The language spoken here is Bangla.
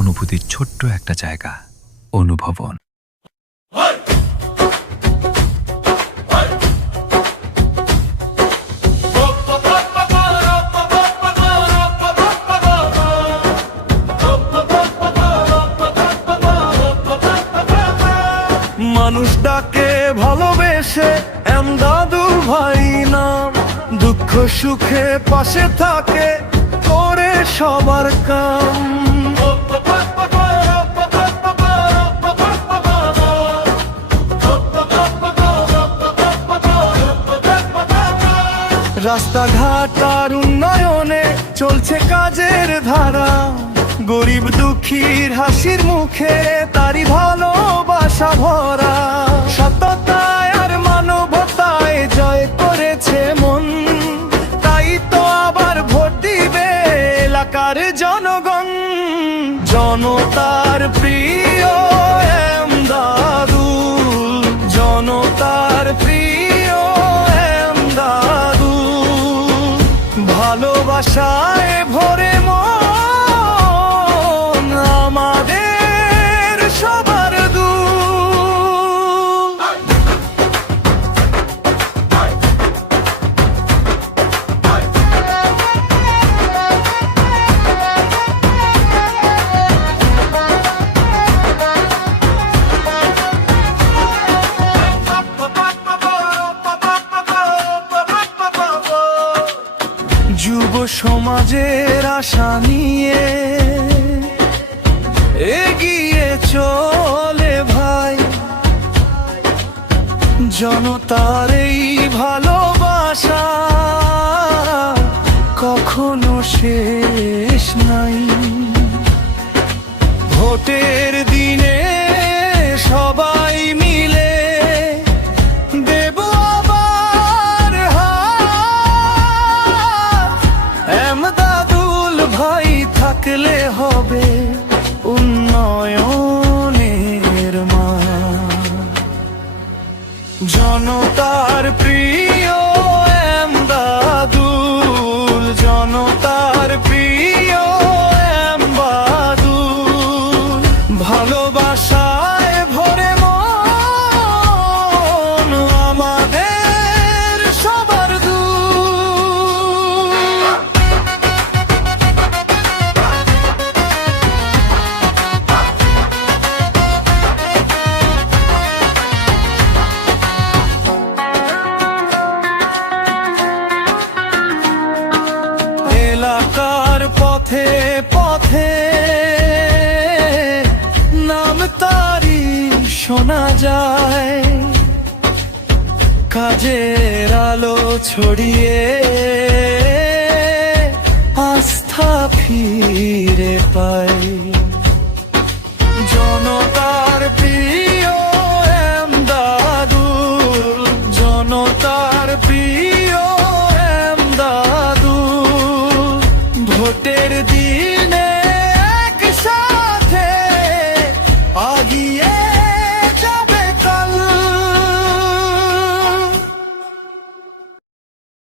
অনুভূতির ছোট্ট একটা জায়গা, অনুভবন। মানুষ ডাকে ভালোবেসে এমদাদুল ভাই নাম, দুঃখ সুখে পাশে থাকে করে সবার কাম। রাস্তাঘাট আর উন্নয়নে চলছে কাজের ধারা, গরিব দুঃখীর হাসির মুখে তারি ভালোবাসা ভরা। সততায় আর মানবতায় জয় করেছে মন, তাই তো আবার ভোট দিবে এলাকার জনগণ। জনতার প্রিয় এমদাদুল, জনতার প্রিয় এমদাদুল, ভালোবাসায় ভরে যুব সমাজের আশা নিয়ে এগিয়ে চলে ভাই। জনতার এই ভালোবাসা কখনো শেষ নাই। ভোটের দিনে সবাই মিলে দেব আবার হাত, এমদাদুল ভাই থাকলে হবে উন্নয়নের মান। জনতার প্রিয় এমদাদুল, জনতার প্রিয় এমদাদুল, ভালোবাসায় ভরে মন আমাদের সবার দূর। এলাকার পথে পথে নাম তারি শোনা যায়, কাজের আলো ছড়িয়ে